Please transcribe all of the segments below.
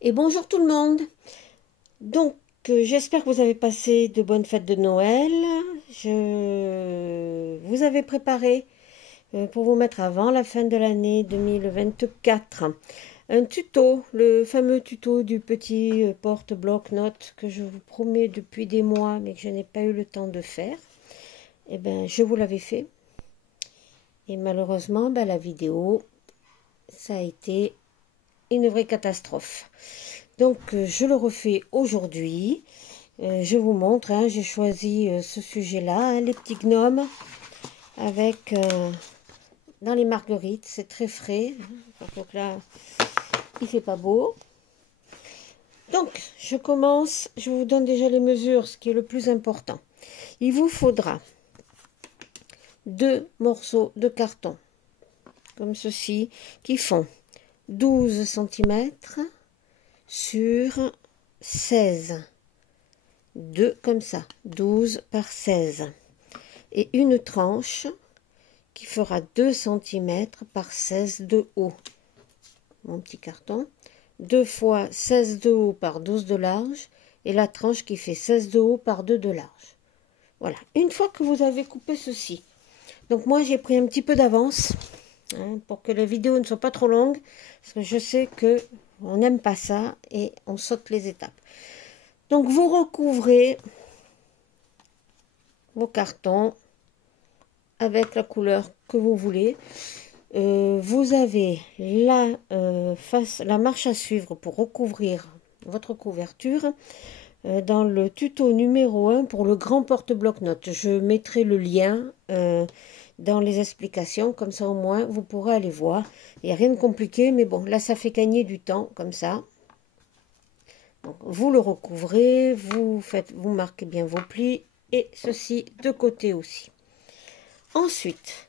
Et bonjour tout le monde. Donc, j'espère que vous avez passé de bonnes fêtes de Noël. Je vous avais préparé pour vous mettre avant la fin de l'année 2024 un tuto, le fameux tuto du petit porte-bloc-notes que je vous promets depuis des mois mais que je n'ai pas eu le temps de faire. Eh bien, je vous l'avais fait. Et malheureusement, la vidéo, ça a été une vraie catastrophe. Donc, je le refais aujourd'hui. Je vous montre, hein, j'ai choisi ce sujet-là, hein, les petits gnomes, avec dans les marguerites, c'est très frais. Donc là, il fait pas beau. Donc, je commence, je vous donne déjà les mesures, ce qui est le plus important. Il vous faudra 2 morceaux de carton, comme ceci, qui font 12 cm sur 16. 2 comme ça, 12 par 16. Et une tranche qui fera 2 cm par 16 de haut. Mon petit carton. 2 fois 16 de haut par 12 de large. Et la tranche qui fait 16 de haut par 2 de large. Voilà. Une fois que vous avez coupé ceci. Donc moi j'ai pris un petit peu d'avance. Hein, pour que la vidéo ne soit pas trop longue. Parce que je sais que on n'aime pas ça. Et on saute les étapes. Donc vous recouvrez vos cartons avec la couleur que vous voulez. Vous avez la marche à suivre pour recouvrir votre couverture dans le tuto numéro 1 pour le grand porte-bloc-notes. Je mettrai le lien dans les explications, comme ça au moins vous pourrez aller voir. Il n'y a rien de compliqué, mais bon, là ça fait gagner du temps, comme ça. Donc, vous le recouvrez, vous marquez bien vos plis, et ceci de côté aussi. Ensuite,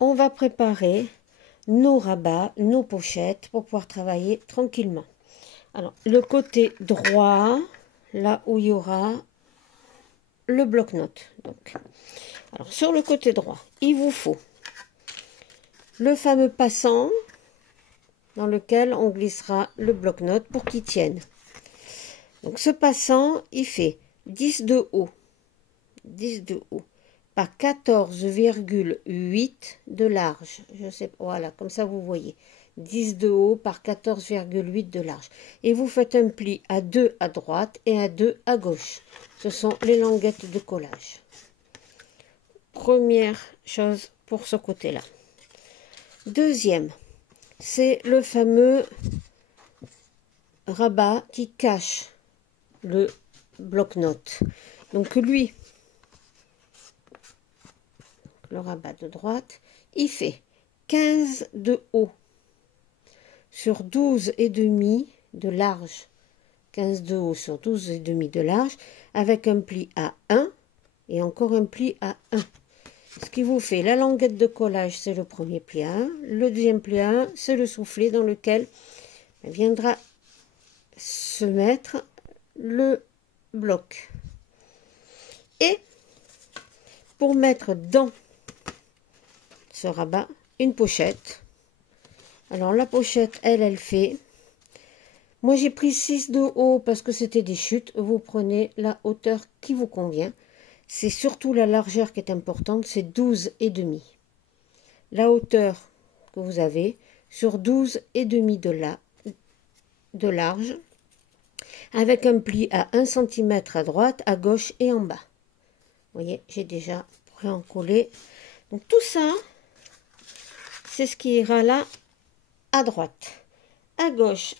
on va préparer nos rabats, nos pochettes pour pouvoir travailler tranquillement. Alors, le côté droit, là où il y aura le bloc-notes. Alors, sur le côté droit, il vous faut le fameux passant dans lequel on glissera le bloc-notes pour qu'il tienne. Donc, ce passant, il fait 10 de haut. 10 de haut. Par 14,8 de large. Je sais, voilà, comme ça vous voyez. 10 de haut par 14,8 de large. Et vous faites un pli à 2 à droite et à 2 à gauche. Ce sont les languettes de collage. Première chose pour ce côté-là. Deuxième, c'est le fameux rabat qui cache le bloc-notes. Donc lui, le rabat de droite, il fait 15 de haut sur 12,5 de large. 15 de haut sur 12,5 de large, avec un pli à 1 et encore un pli à 1. Ce qui vous fait la languette de collage, c'est le premier pli à 1. Le deuxième pli à 1, c'est le soufflet dans lequel viendra se mettre le bloc. Et pour mettre dans ce rabat une pochette. Alors la pochette, elle fait... Moi j'ai pris 6 de haut parce que c'était des chutes. Vous prenez la hauteur qui vous convient. C'est surtout la largeur qui est importante, c'est 12,5. La hauteur que vous avez sur 12,5 de large, avec un pli à 1 cm à droite, à gauche et en bas. Vous voyez, j'ai déjà pré-encollé. Donc tout ça, c'est ce qui ira là à droite. À gauche,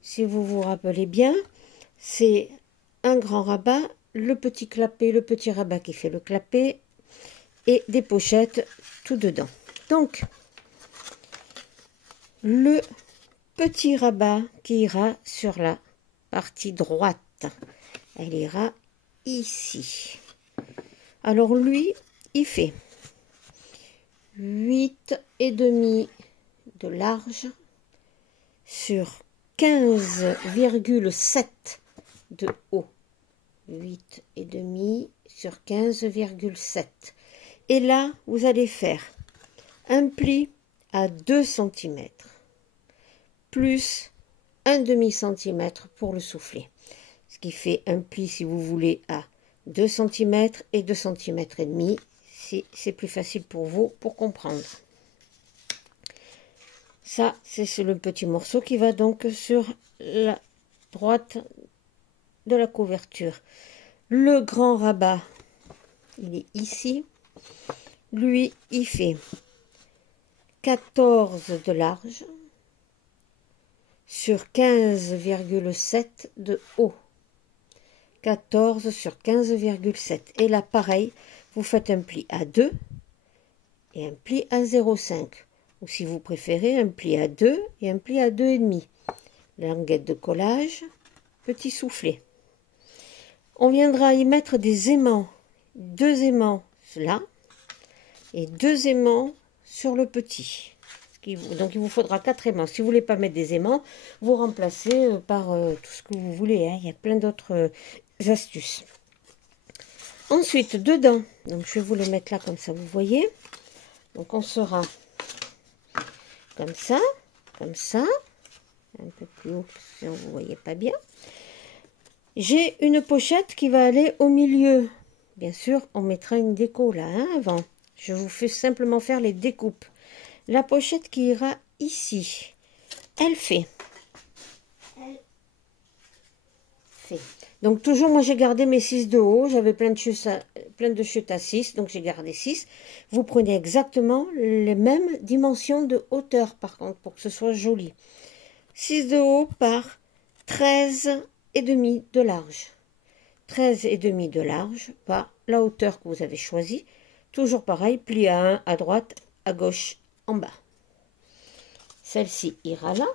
si vous vous rappelez bien, c'est un grand rabat, le petit clapet, le petit rabat qui fait le clapet et des pochettes tout dedans. Donc, le petit rabat qui ira sur la partie droite, elle ira ici. Alors lui, il fait 8,5 de large sur 15,7 de haut. 8,5 sur 15,7. Et là, vous allez faire un pli à 2 cm plus un demi-centimètre pour le souffler. Ce qui fait un pli, si vous voulez, à 2 cm et 2 cm et demi, si c'est plus facile pour vous pour comprendre. Ça, c'est le petit morceau qui va donc sur la droite de la couverture. Le grand rabat, il est ici. Lui, il fait 14 de large sur 15,7 de haut. 14 sur 15,7. Et là, pareil, vous faites un pli à 2 et un pli à 0,5. Ou si vous préférez, un pli à 2 et un pli à 2,5. Languette de collage, petit soufflet. On viendra y mettre des aimants. 2 aimants là et 2 aimants sur le petit. Donc il vous faudra 4 aimants. Si vous ne voulez pas mettre des aimants, vous remplacez par tout ce que vous voulez. Hein. Il y a plein d'autres astuces. Ensuite, dedans, donc je vais vous les mettre là comme ça, vous voyez. Donc on sera comme ça, un peu plus haut, si vous ne voyez pas bien. J'ai une pochette qui va aller au milieu. Bien sûr, on mettra une déco là, hein, avant. Je vous fais simplement faire les découpes. La pochette qui ira ici, elle fait. Donc toujours, moi j'ai gardé mes 6 de haut. J'avais plein de chutes à 6, donc j'ai gardé 6. Vous prenez exactement les mêmes dimensions de hauteur, par contre, pour que ce soit joli. 6 de haut par 13,5 de large. 13,5 de large par la hauteur que vous avez choisie. Toujours pareil, pli à 1 à droite, à gauche, en bas. Celle-ci ira là.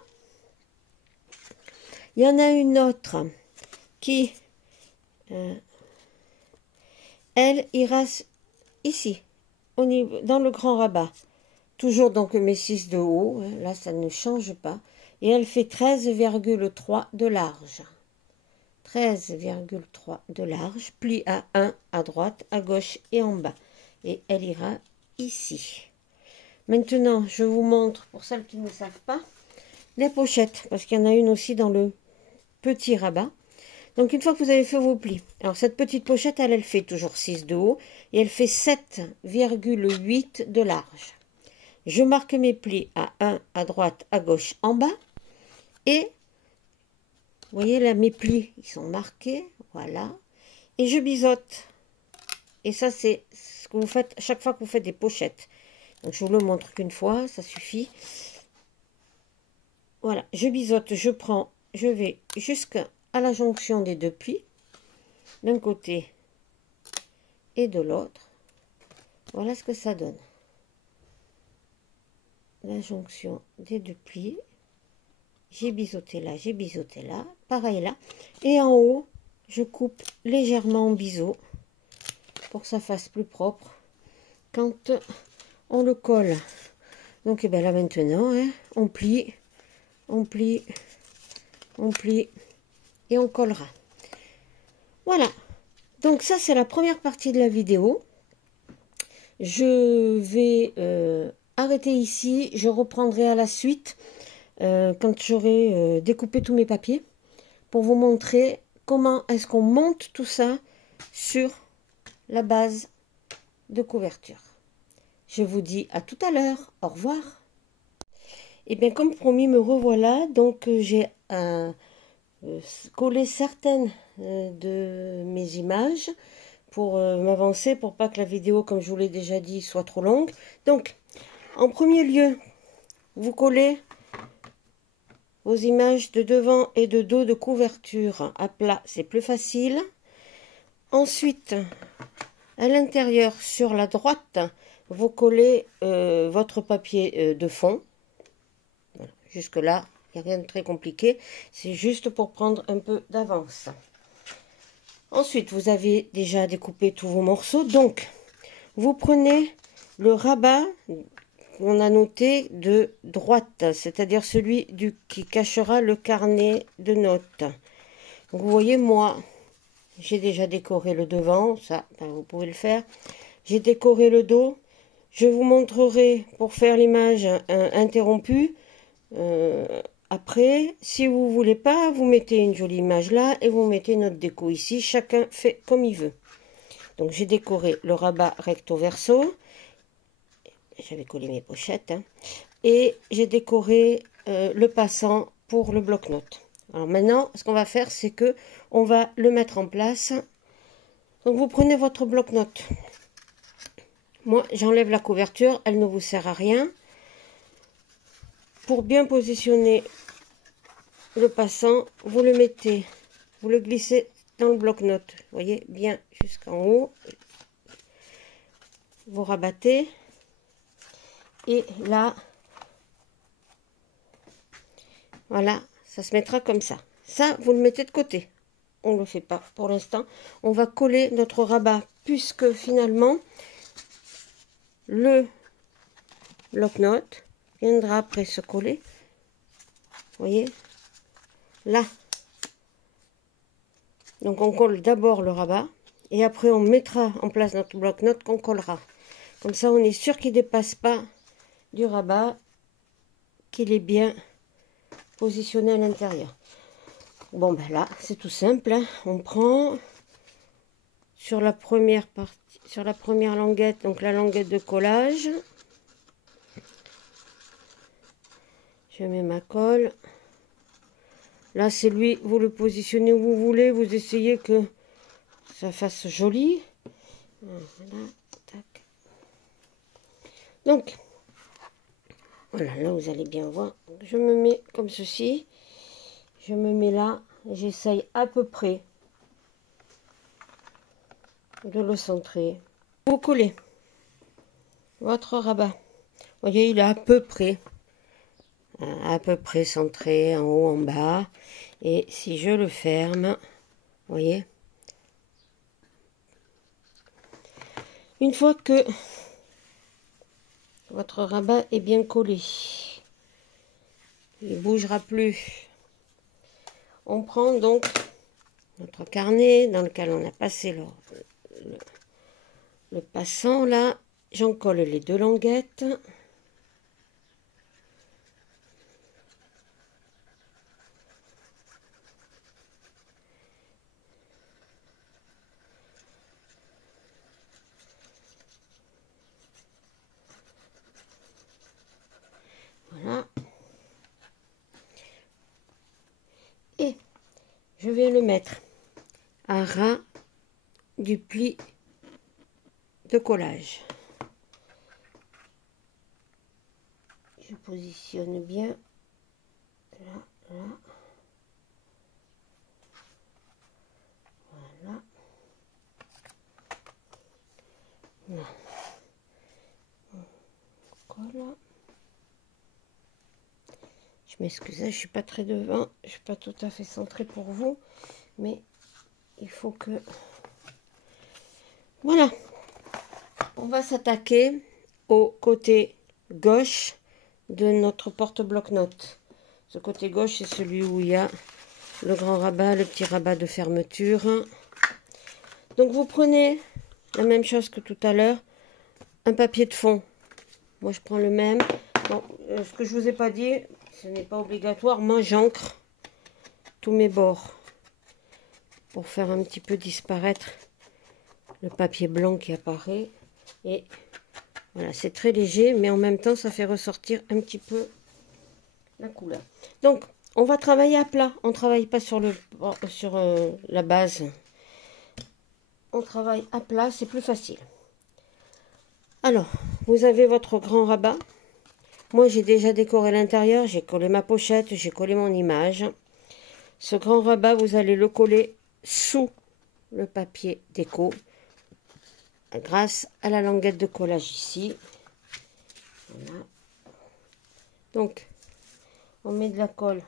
Il y en a une autre qui, elle ira ici, dans le grand rabat. Toujours donc mes 6 de haut, hein, là ça ne change pas. Et elle fait 13,3 de large. 13,3 de large, pli à 1 à droite, à gauche et en bas. Et elle ira ici. Maintenant, je vous montre, pour celles qui ne savent pas, les pochettes, parce qu'il y en a une aussi dans le petit rabat. Donc, une fois que vous avez fait vos plis, alors cette petite pochette, elle fait toujours 6 de haut et elle fait 7,8 de large. Je marque mes plis à 1 à droite, à gauche, en bas. Et, vous voyez là, mes plis, ils sont marqués, voilà. Et je biseaute. Et ça, c'est ce que vous faites chaque fois que vous faites des pochettes. Donc, je vous le montre qu'une fois, ça suffit. Voilà, je biseaute, je vais jusqu'à la jonction des 2 plis, d'un côté et de l'autre. Voilà ce que ça donne. La jonction des 2 plis. J'ai biseauté là, pareil là. Et en haut, je coupe légèrement en biseau pour que ça fasse plus propre quand on le colle. Donc, et bien là maintenant, hein, on plie et on collera. Voilà. Donc ça, c'est la première partie de la vidéo. Je vais arrêter ici. Je reprendrai à la suite quand j'aurai découpé tous mes papiers pour vous montrer comment est-ce qu'on monte tout ça sur la base de couverture. Je vous dis à tout à l'heure. Au revoir. Et bien comme promis, me revoilà. Donc j'ai collé certaines de mes images pour m'avancer, pour pas que la vidéo, comme je vous l'ai déjà dit, soit trop longue. Donc, en premier lieu, vous collez vos images de devant et de dos de couverture à plat, c'est plus facile. Ensuite, à l'intérieur, sur la droite, vous collez votre papier de fond. Voilà. Jusque-là, il n'y a rien de très compliqué. C'est juste pour prendre un peu d'avance. Ensuite, vous avez déjà découpé tous vos morceaux. Donc, vous prenez le rabat qu'on a noté de droite, c'est-à-dire celui qui cachera le carnet de notes. Donc, vous voyez, moi, j'ai déjà décoré le devant, ça, ben, vous pouvez le faire. J'ai décoré le dos. Je vous montrerai, pour faire l'image interrompue, Après, si vous voulez pas, vous mettez une jolie image là et vous mettez notre déco ici. Chacun fait comme il veut. Donc j'ai décoré le rabat recto verso. J'avais collé mes pochettes. Hein, et j'ai décoré le passant pour le bloc-notes. Alors maintenant, ce qu'on va faire, c'est que on va le mettre en place. Donc vous prenez votre bloc-notes. Moi, j'enlève la couverture, elle ne vous sert à rien. Pour bien positionner le passant, vous le mettez, vous le glissez dans le bloc-notes. Vous voyez, bien jusqu'en haut. Vous rabattez. Et là, voilà, ça se mettra comme ça. Ça, vous le mettez de côté. On ne le fait pas pour l'instant. On va coller notre rabat puisque finalement, le bloc-notes viendra après se coller. Vous voyez, là. Donc on colle d'abord le rabat et après on mettra en place notre bloc-notes qu'on collera. Comme ça, on est sûr qu'il ne dépasse pas du rabat, qu'il est bien positionné à l'intérieur. Bon, ben là, c'est tout simple. Hein. On prend sur la première partie, sur la première languette, donc la languette de collage. Je mets ma colle. Là, c'est lui, vous le positionnez où vous voulez. Vous essayez que ça fasse joli. Voilà, tac. Donc, voilà, là, vous allez bien voir. Je me mets comme ceci. Je me mets là. J'essaye à peu près de le centrer. Vous collez votre rabat. Vous voyez, il est à peu près centré en haut, en bas. Et si je le ferme, vous voyez, une fois que votre rabat est bien collé, il ne bougera plus. On prend donc notre carnet dans lequel on a passé le passant là. J'en colle les deux languettes. Voilà. Et je vais le mettre à ras du pli de collage. Je positionne bien là, là. Voilà. Là. On colle. Je m'excuse, je suis pas très devant, je suis pas tout à fait centrée pour vous, mais il faut que... Voilà. On va s'attaquer au côté gauche de notre porte-bloc-notes. Ce côté gauche, c'est celui où il y a le grand rabat, le petit rabat de fermeture. Donc vous prenez la même chose que tout à l'heure, un papier de fond. Moi je prends le même. Bon, ce que je vous ai pas dit, ce n'est pas obligatoire. Moi j'encre tous mes bords pour faire un petit peu disparaître le papier blanc qui apparaît. Et voilà, c'est très léger, mais en même temps ça fait ressortir un petit peu la couleur. Donc on va travailler à plat, on ne travaille pas sur la base. On travaille à plat, c'est plus facile. Alors, vous avez votre grand rabat. Moi, j'ai déjà décoré l'intérieur, j'ai collé ma pochette, j'ai collé mon image. Ce grand rabat, vous allez le coller sous le papier déco grâce à la languette de collage ici. Voilà. Donc, on met de la colle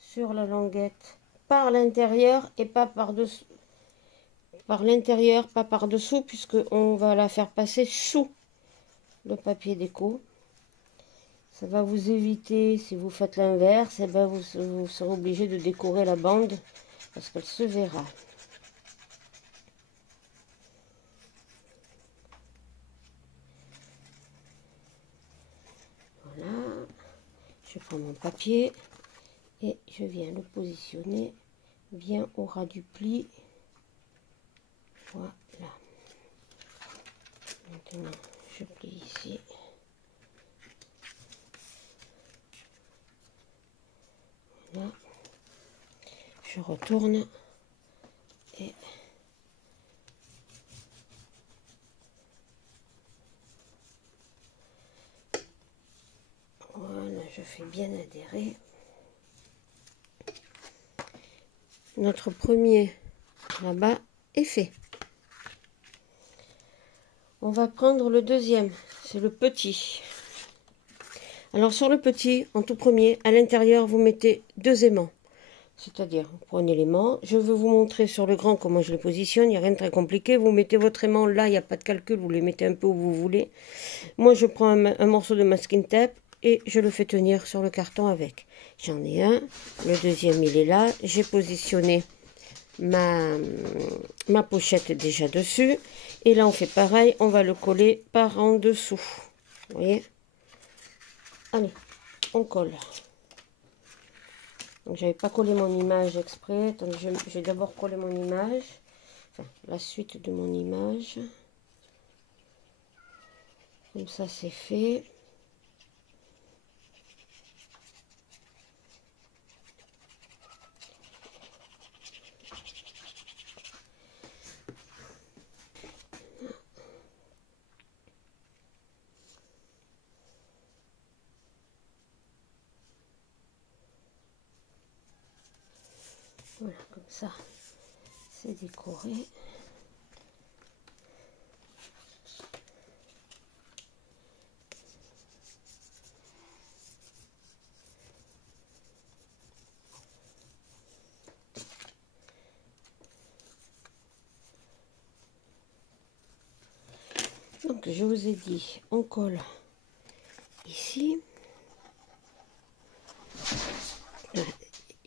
sur la languette par l'intérieur et pas par-dessous. Par l'intérieur, pas par-dessous, puisque on va la faire passer sous le papier déco. Ça va vous éviter, si vous faites l'inverse, eh ben vous serez obligé de décorer la bande parce qu'elle se verra. Voilà. Je prends mon papier et je viens le positionner bien au ras du pli. Voilà. Maintenant, je plie ici. Voilà. Je retourne et voilà, je fais bien adhérer. Notre premier rabat est fait. On va prendre le deuxième, c'est le petit. Alors sur le petit, en tout premier, à l'intérieur, vous mettez 2 aimants. C'est-à-dire, vous prenez l'aimant. Je vais vous montrer sur le grand comment je les positionne. Il n'y a rien de très compliqué. Vous mettez votre aimant là, il n'y a pas de calcul. Vous les mettez un peu où vous voulez. Moi, je prends un morceau de masking tape et je le fais tenir sur le carton avec. J'en ai un. Le deuxième, il est là. J'ai positionné ma pochette déjà dessus. Et là, on fait pareil. On va le coller par en dessous. Vous voyez? Allez, on colle. Donc, j'avais pas collé mon image exprès. Attendez, je vais d'abord coller mon image. Enfin, la suite de mon image. Comme ça, c'est fait. Voilà, comme ça, c'est décoré. Donc, je vous ai dit, on colle ici.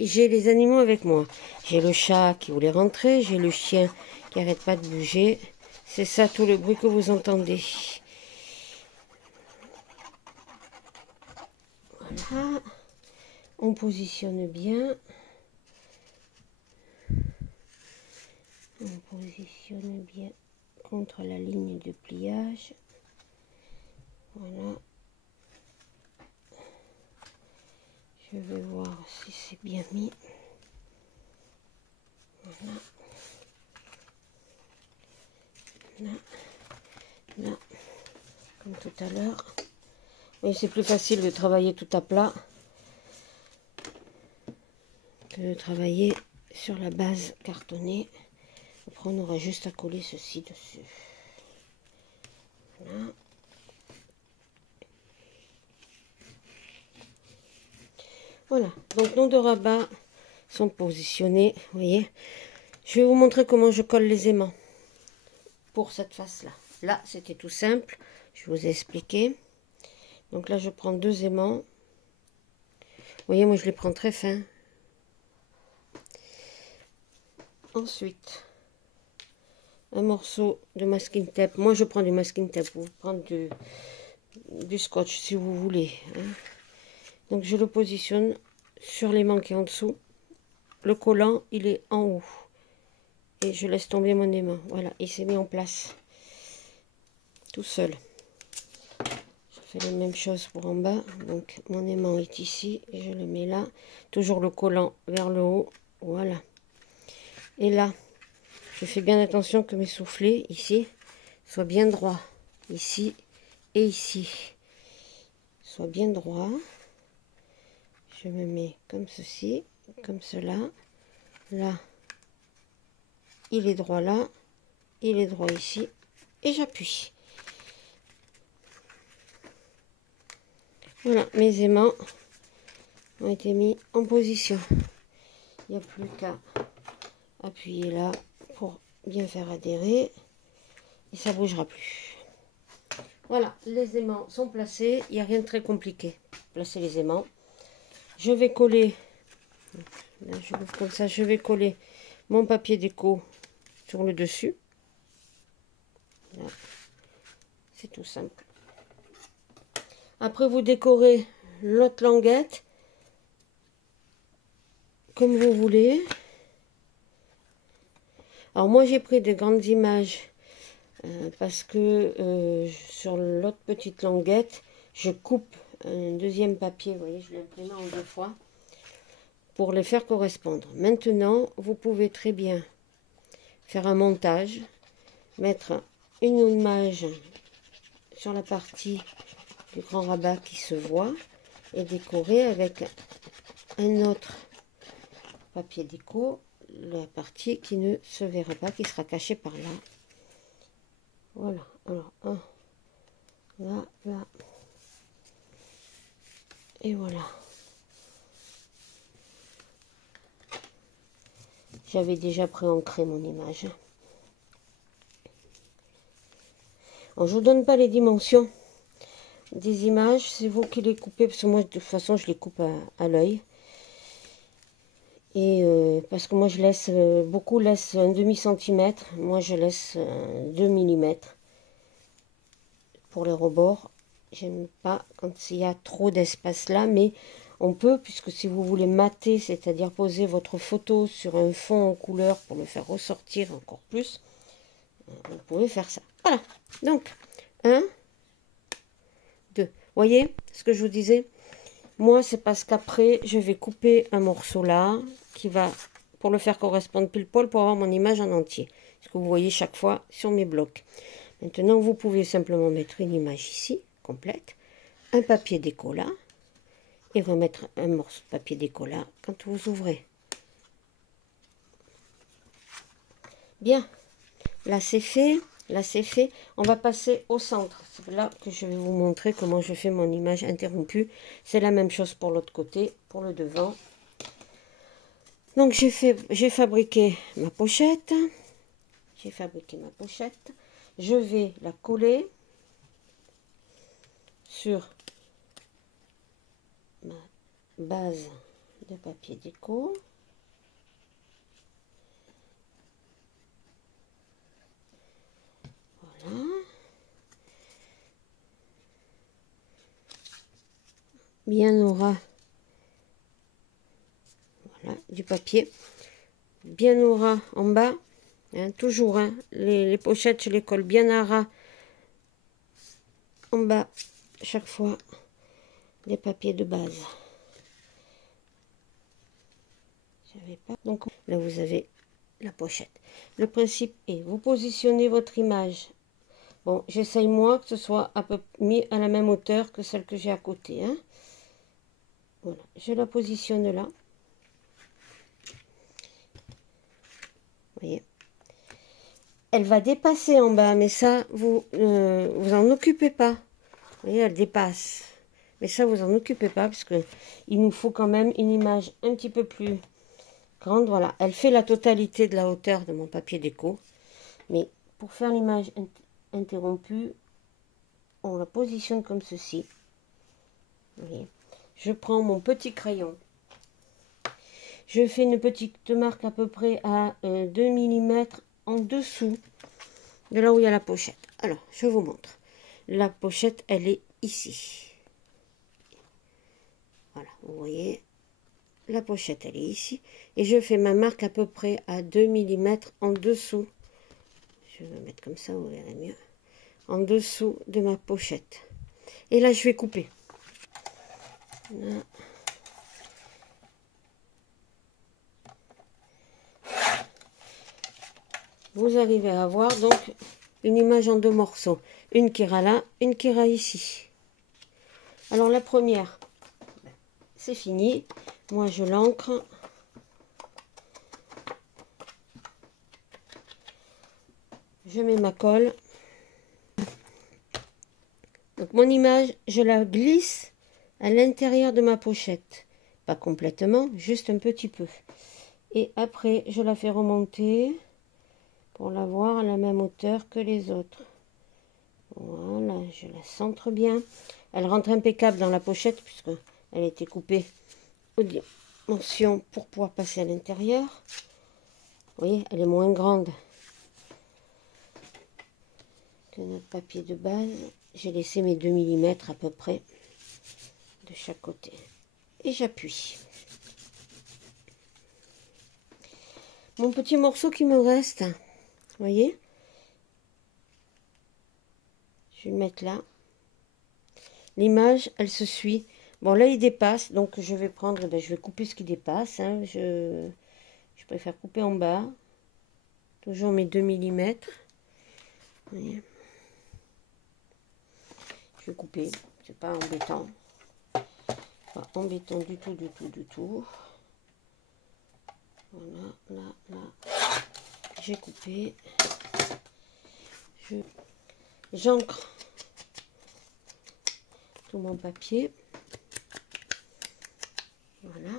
J'ai les animaux avec moi. J'ai le chat qui voulait rentrer, j'ai le chien qui n'arrête pas de bouger. C'est ça tout le bruit que vous entendez. Voilà. On positionne bien. On positionne bien contre la ligne de pliage. Voilà. Je vais voir si c'est bien mis. Voilà. Là, là, comme tout à l'heure. Mais c'est plus facile de travailler tout à plat que de travailler sur la base cartonnée. Après, on aura juste à coller ceci dessus. Voilà. Voilà, donc nos 2 rabats sont positionnés, vous voyez. Je vais vous montrer comment je colle les aimants pour cette face-là. Là, c'était tout simple, je vous ai expliqué. Donc là, je prends 2 aimants. Vous voyez, moi, je les prends très fins. Ensuite, un morceau de masking tape. Moi, je prends du masking tape. Vous pouvez prendre du scotch si vous voulez. Hein. Donc, je le positionne sur l'aimant qui est en dessous. Le collant, il est en haut. Et je laisse tomber mon aimant. Voilà, il s'est mis en place. Tout seul. Je fais la même chose pour en bas. Donc, mon aimant est ici. Et je le mets là. Toujours le collant vers le haut. Voilà. Et là, je fais bien attention que mes soufflets, ici, soient bien droits. Ici et ici. Soient bien droits. Je me mets comme ceci, comme cela. Là, il est droit là. Il est droit ici. Et j'appuie. Voilà, mes aimants ont été mis en position. Il n'y a plus qu'à appuyer là pour bien faire adhérer. Et ça ne bougera plus. Voilà, les aimants sont placés. Il n'y a rien de très compliqué. Placer les aimants. Je vais coller, là je l'ouvre comme ça, je vais coller mon papier déco sur le dessus. C'est tout simple. Après, vous décorez l'autre languette comme vous voulez. Alors moi j'ai pris des grandes images parce que sur l'autre petite languette, je coupe un deuxième papier, vous voyez, je l'ai imprimé en 2 fois pour les faire correspondre. Maintenant, vous pouvez très bien faire un montage, mettre une image sur la partie du grand rabat qui se voit et décorer avec un autre papier déco la partie qui ne se verra pas, qui sera cachée par là. Voilà, alors un, là, là, et voilà. J'avais déjà pré-ancré mon image. Alors, je ne vous donne pas les dimensions des images, c'est vous qui les coupez, parce que moi de toute façon je les coupe à l'œil. Et parce que moi je laisse, beaucoup laissent un demi-centimètre, moi je laisse 2 mm pour les rebords. J'aime pas quand il y a trop d'espace là, mais on peut, puisque si vous voulez mater, c'est-à-dire poser votre photo sur un fond en couleur pour le faire ressortir encore plus, vous pouvez faire ça. Voilà, donc 1, 2. Voyez ce que je vous disais? Moi, c'est parce qu'après, je vais couper un morceau là, qui va, pour le faire correspondre pile poil, pour avoir mon image en entier. Ce que vous voyez chaque fois sur mes blocs. Maintenant, vous pouvez simplement mettre une image ici, complète, un papier déco là, et remettre un morceau de papier déco là quand vous ouvrez. Bien, là c'est fait. Là, c'est fait. On va passer au centre. C'est là que je vais vous montrer comment je fais mon image interrompue. C'est la même chose pour l'autre côté, pour le devant. Donc, j'ai fabriqué ma pochette. J'ai fabriqué ma pochette. Je vais la coller sur ma base de papier déco. Voilà. Bien aura, voilà, du papier. Bien aura en bas. Hein, toujours, hein, les pochettes, je les colle bien à ras en bas, chaque fois, des papiers de base. Pas. Donc là, vous avez la pochette. Le principe est, vous positionnez votre image. Bon, j'essaye moi que ce soit à peu mis à la même hauteur que celle que j'ai à côté. Hein. Voilà, je la positionne là. Vous voyez. Elle va dépasser en bas, mais ça, vous vous en occupez pas. Vous voyez, elle dépasse. Mais ça, vous en occupez pas, parce que il nous faut quand même une image un petit peu plus grande. Voilà, elle fait la totalité de la hauteur de mon papier déco. Mais pour faire l'image interrompue, on la positionne comme ceci. Vous voyez. Je prends mon petit crayon. Je fais une petite marque à peu près à 2 mm en dessous de là où il y a la pochette. Alors, je vous montre. La pochette, elle est ici. Voilà, vous voyez. La pochette, elle est ici. Et je fais ma marque à peu près à 2 mm en dessous. Je vais mettre comme ça, vous verrez mieux. En dessous de ma pochette. Et là, je vais couper. Là. Vous arrivez à avoir donc une image en 2 morceaux. Une qui ira là, une qui ira ici. Alors la première, c'est fini. Moi, je l'encre. Je mets ma colle. Donc mon image, je la glisse à l'intérieur de ma pochette. Pas complètement, juste un petit peu. Et après, je la fais remonter pour l'avoir à la même hauteur que les autres. Voilà, je la centre bien. Elle rentre impeccable dans la pochette puisque elle a été coupée aux dimensions pour pouvoir passer à l'intérieur. Vous voyez, elle est moins grande que notre papier de base. J'ai laissé mes 2 mm à peu près de chaque côté. Et j'appuie. Mon petit morceau qui me reste, vous voyez, je vais le mettre là. L'image, elle se suit. Bon, là, il dépasse, donc je vais prendre, je vais couper ce qui dépasse. Hein. Je préfère couper en bas. Toujours mes 2 mm. Voyez. Je vais couper, c'est pas embêtant. Pas embêtant du tout, du tout, du tout. Voilà, là. J'ai coupé. J'encre tout mon papier. Voilà.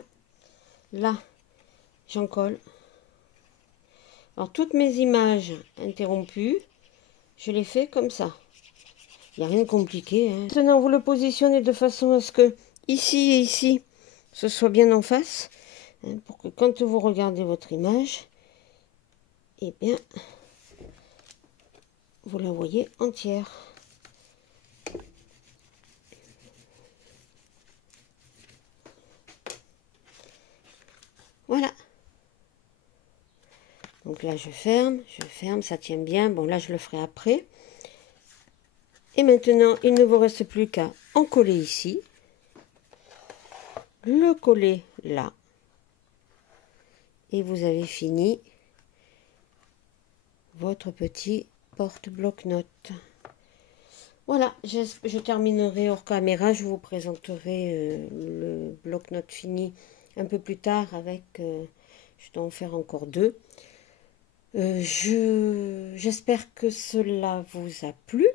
Là, j'en colle. Alors, toutes mes images interrompues, je les fais comme ça. Il n'y a rien de compliqué. Hein. Maintenant, vous le positionnez de façon à ce que ici et ici, ce soit bien en face. Hein, pour que quand vous regardez votre image, eh bien, vous la voyez entière. Voilà. Donc là, je ferme, ça tient bien. Bon, là, je le ferai après. Et maintenant, il ne vous reste plus qu'à en coller ici. Le coller là. Et vous avez fini votre petit porte-bloc-notes. Voilà, je terminerai hors caméra. Je vous présenterai le bloc-notes fini un peu plus tard avec... je dois en faire encore 2. J'espère que cela vous a plu,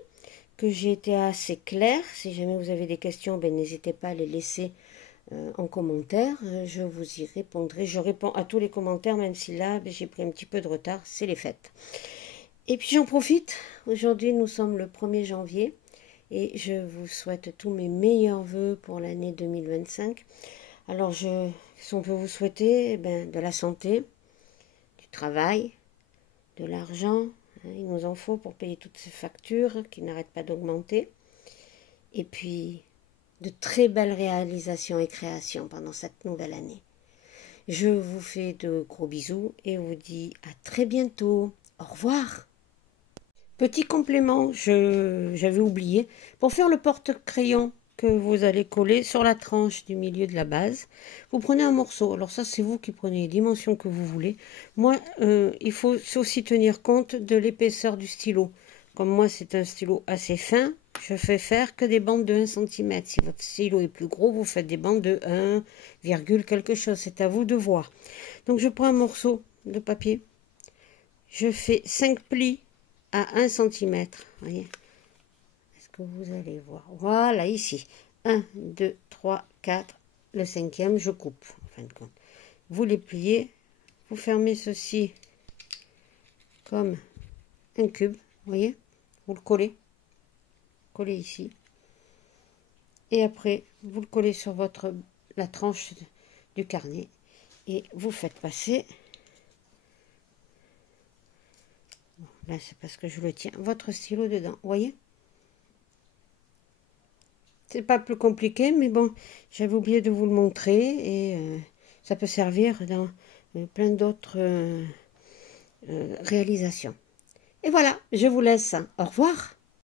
que j'ai été assez claire. Si jamais vous avez des questions, ben, n'hésitez pas à les laisser en commentaire. Je vous y répondrai. Je réponds à tous les commentaires, même si là, ben, j'ai pris un petit peu de retard. C'est les fêtes. Et puis j'en profite. Aujourd'hui, nous sommes le 1er janvier. Et je vous souhaite tous mes meilleurs voeux pour l'année 2025. Alors, si on peut vous souhaiter eh ben, de la santé, du travail, de l'argent, hein, il nous en faut pour payer toutes ces factures qui n'arrêtent pas d'augmenter. Et puis, de très belles réalisations et créations pendant cette nouvelle année. Je vous fais de gros bisous et vous dis à très bientôt. Au revoir. Petit complément, j'avais oublié. Pour faire le porte-crayon que vous allez coller sur la tranche du milieu de la base, vous prenez un morceau. Alors ça, c'est vous qui prenez les dimensions que vous voulez. Moi, il faut aussi tenir compte de l'épaisseur du stylo. Comme moi, c'est un stylo assez fin, je fais faire que des bandes de 1 cm. Si votre stylo est plus gros, vous faites des bandes de 1, quelque chose. C'est à vous de voir. Donc, je prends un morceau de papier. Je fais 5 plis à 1 cm. Voyez, est-ce que vous allez voir? Voilà, ici. 1, 2, 3, 4. Le 5e, je coupe. En fin de compte. Vous les pliez. Vous fermez ceci comme un cube. Voyez? Vous le collez. Collez ici. Et après, vous le collez sur la tranche du carnet. Et vous faites passer... Là, c'est parce que je le tiens. Votre stylo dedans, vous voyez? C'est pas plus compliqué, mais bon, j'avais oublié de vous le montrer. Et ça peut servir dans plein d'autres réalisations. Et voilà, je vous laisse. Au revoir.